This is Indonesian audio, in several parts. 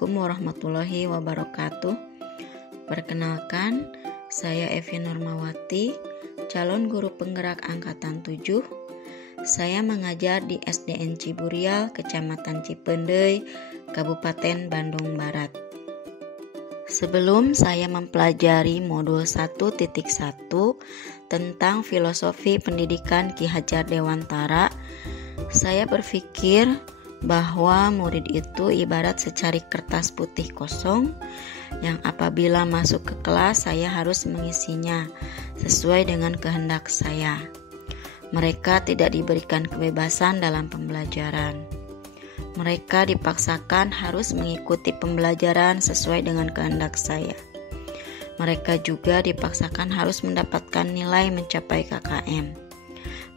Assalamualaikum warahmatullahi wabarakatuh. Perkenalkan, saya Evi Nurmawati, calon guru penggerak angkatan 7. Saya mengajar di SDN Ciburial, Kecamatan Cipendei, Kabupaten Bandung Barat. Sebelum saya mempelajari modul 1.1 tentang filosofi pendidikan Ki Hajar Dewantara, saya berpikir bahwa murid itu ibarat secari kertas putih kosong yang apabila masuk ke kelas saya harus mengisinya sesuai dengan kehendak saya. Mereka tidak diberikan kebebasan dalam pembelajaran. Mereka dipaksakan harus mengikuti pembelajaran sesuai dengan kehendak saya. Mereka juga dipaksakan harus mendapatkan nilai mencapai KKM.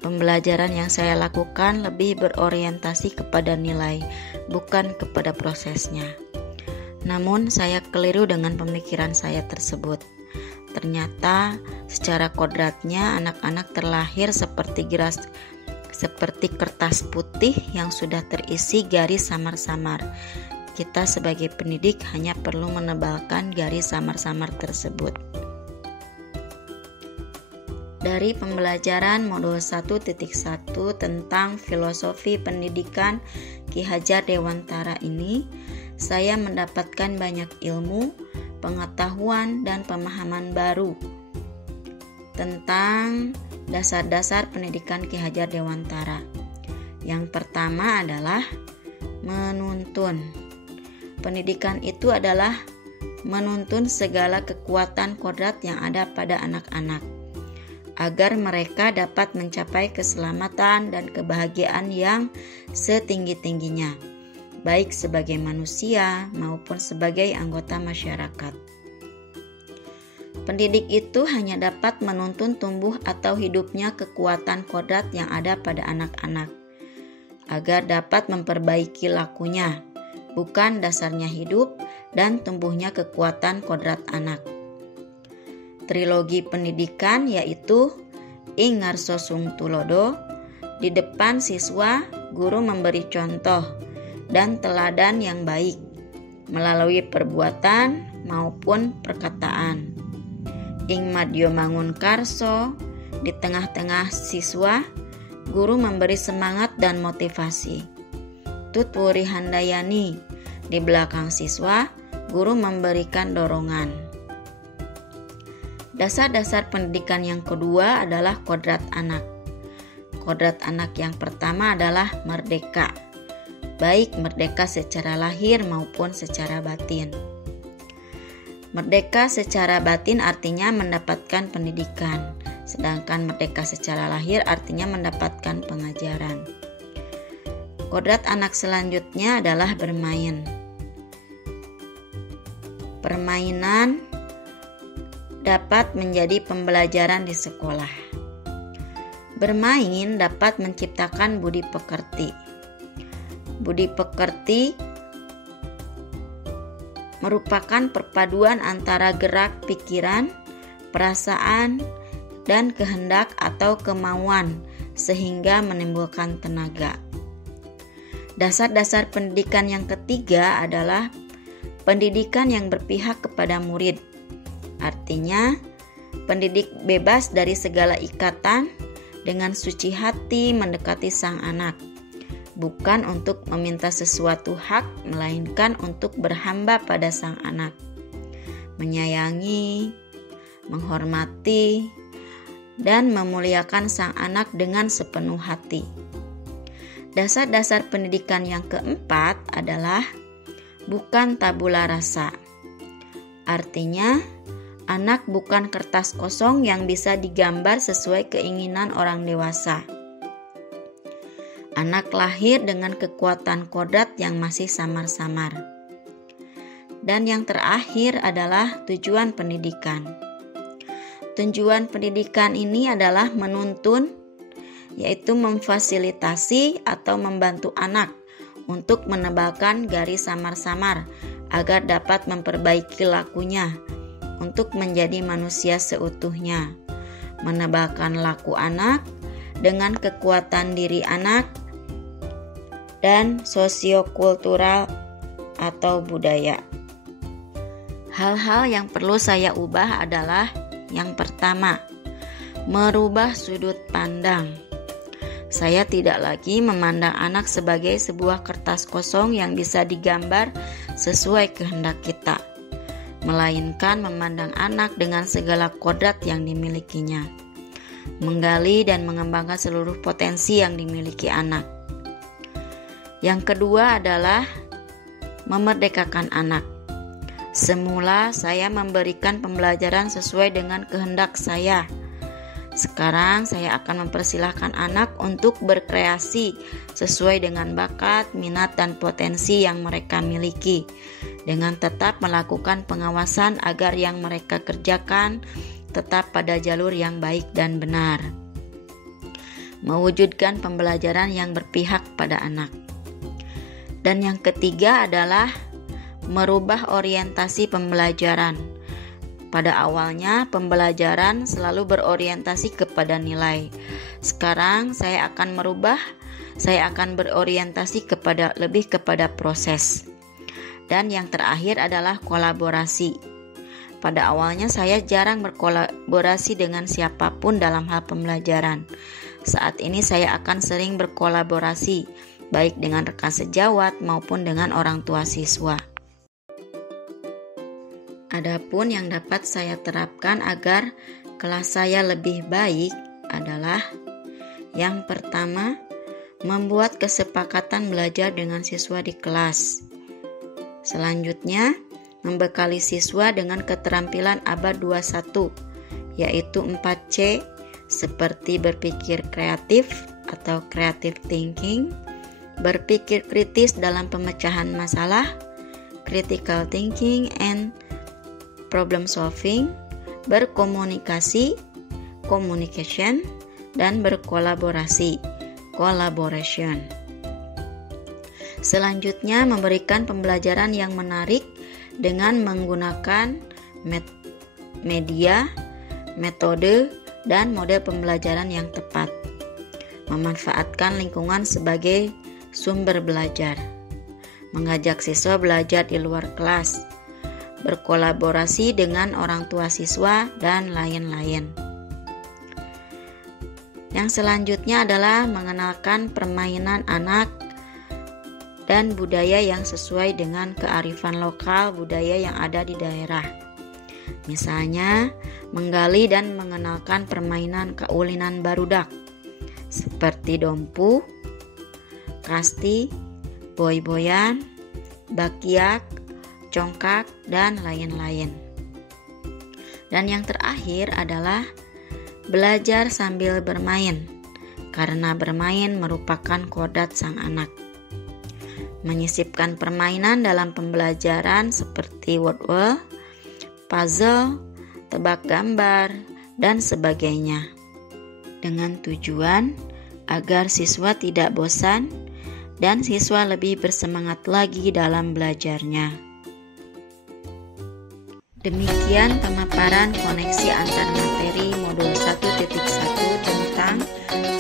Pembelajaran yang saya lakukan lebih berorientasi kepada nilai, bukan kepada prosesnya. Namun saya keliru dengan pemikiran saya tersebut. Ternyata secara kodratnya anak-anak terlahir seperti kertas putih yang sudah terisi garis samar-samar. Kita sebagai pendidik hanya perlu menebalkan garis samar-samar tersebut. Dari pembelajaran modul 1.1 tentang filosofi pendidikan Ki Hajar Dewantara ini, saya mendapatkan banyak ilmu, pengetahuan, dan pemahaman baru tentang dasar-dasar pendidikan Ki Hajar Dewantara. Yang pertama adalah menuntun. Pendidikan itu adalah menuntun segala kekuatan kodrat yang ada pada anak-anak, agar mereka dapat mencapai keselamatan dan kebahagiaan yang setinggi-tingginya, baik sebagai manusia maupun sebagai anggota masyarakat. Pendidik itu hanya dapat menuntun tumbuh atau hidupnya kekuatan kodrat yang ada pada anak-anak, agar dapat memperbaiki lakunya, bukan dasarnya hidup dan tumbuhnya kekuatan kodrat anak. Trilogi pendidikan yaitu Ing Ngarso Sung Tulodo, di depan siswa guru memberi contoh dan teladan yang baik melalui perbuatan maupun perkataan. Ing Madyo Mangun Karso, di tengah-tengah siswa guru memberi semangat dan motivasi. Tut Wuri Handayani, di belakang siswa guru memberikan dorongan. Dasar-dasar pendidikan yang kedua adalah kodrat anak. Kodrat anak yang pertama adalah merdeka, baik merdeka secara lahir maupun secara batin. Merdeka secara batin artinya mendapatkan pendidikan, sedangkan merdeka secara lahir artinya mendapatkan pengajaran. Kodrat anak selanjutnya adalah bermain. Permainan dapat menjadi pembelajaran di sekolah. Bermain dapat menciptakan budi pekerti. Budi pekerti merupakan perpaduan antara gerak pikiran, perasaan, dan kehendak atau kemauan sehingga menimbulkan tenaga. Dasar-dasar pendidikan yang ketiga adalah pendidikan yang berpihak kepada murid. Artinya, pendidik bebas dari segala ikatan dengan suci hati mendekati sang anak, bukan untuk meminta sesuatu hak, melainkan untuk berhamba pada sang anak, menyayangi, menghormati, dan memuliakan sang anak dengan sepenuh hati. Dasar-dasar pendidikan yang keempat adalah bukan tabula rasa. Artinya, anak bukan kertas kosong yang bisa digambar sesuai keinginan orang dewasa. Anak lahir dengan kekuatan kodrat yang masih samar-samar. Dan yang terakhir adalah tujuan pendidikan. Tujuan pendidikan ini adalah menuntun, yaitu memfasilitasi atau membantu anak untuk menebalkan garis samar-samar agar dapat memperbaiki lakunya, untuk menjadi manusia seutuhnya, menebalkan laku anak dengan kekuatan diri anak dan sosiokultural atau budaya. Hal-hal yang perlu saya ubah adalah yang pertama, merubah sudut pandang. Saya tidak lagi memandang anak sebagai sebuah kertas kosong yang bisa digambar sesuai kehendak kita, melainkan memandang anak dengan segala kodrat yang dimilikinya, menggali dan mengembangkan seluruh potensi yang dimiliki anak. Yang kedua adalah memerdekakan anak. Semula saya memberikan pembelajaran sesuai dengan kehendak saya. Sekarang saya akan mempersilahkan anak untuk berkreasi sesuai dengan bakat, minat, dan potensi yang mereka miliki, dengan tetap melakukan pengawasan agar yang mereka kerjakan tetap pada jalur yang baik dan benar. Mewujudkan pembelajaran yang berpihak pada anak. Dan yang ketiga adalah merubah orientasi pembelajaran. Pada awalnya, pembelajaran selalu berorientasi kepada nilai. Sekarang saya akan berorientasi lebih kepada proses. Dan yang terakhir adalah kolaborasi. Pada awalnya saya jarang berkolaborasi dengan siapapun dalam hal pembelajaran. Saat ini saya akan sering berkolaborasi, baik dengan rekan sejawat maupun dengan orang tua siswa. Adapun yang dapat saya terapkan agar kelas saya lebih baik adalah yang pertama, membuat kesepakatan belajar dengan siswa di kelas. Selanjutnya, membekali siswa dengan keterampilan abad 21, yaitu 4C, seperti berpikir kreatif atau creative thinking, berpikir kritis dalam pemecahan masalah, critical thinking and problem solving, berkomunikasi, communication, dan berkolaborasi, collaboration. Selanjutnya, memberikan pembelajaran yang menarik dengan menggunakan media, metode, dan model pembelajaran yang tepat. Memanfaatkan lingkungan sebagai sumber belajar. Mengajak siswa belajar di luar kelas. Berkolaborasi dengan orang tua siswa, dan lain-lain. Yang selanjutnya adalah mengenalkan permainan anak dan budaya yang sesuai dengan kearifan lokal budaya yang ada di daerah. Misalnya, menggali dan mengenalkan permainan kaulinan barudak seperti dompu, kasti, boy-boyan, bakyak, congkak, dan lain-lain. Dan yang terakhir adalah belajar sambil bermain, karena bermain merupakan kodrat sang anak. Menyisipkan permainan dalam pembelajaran seperti word wall, puzzle, tebak gambar, dan sebagainya. Dengan tujuan agar siswa tidak bosan dan siswa lebih bersemangat lagi dalam belajarnya. Demikian pemaparan koneksi antar materi modul 1.1 tentang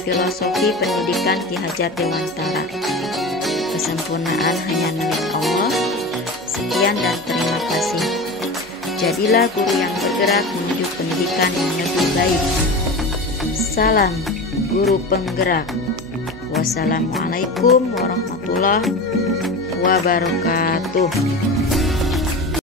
filosofi pendidikan Ki Hajar Dewantara. Kesempurnaan hanya milik Allah. Sekian dan terima kasih. Jadilah guru yang bergerak menuju pendidikan yang lebih baik. Salam guru penggerak. Wassalamualaikum warahmatullahi wabarakatuh.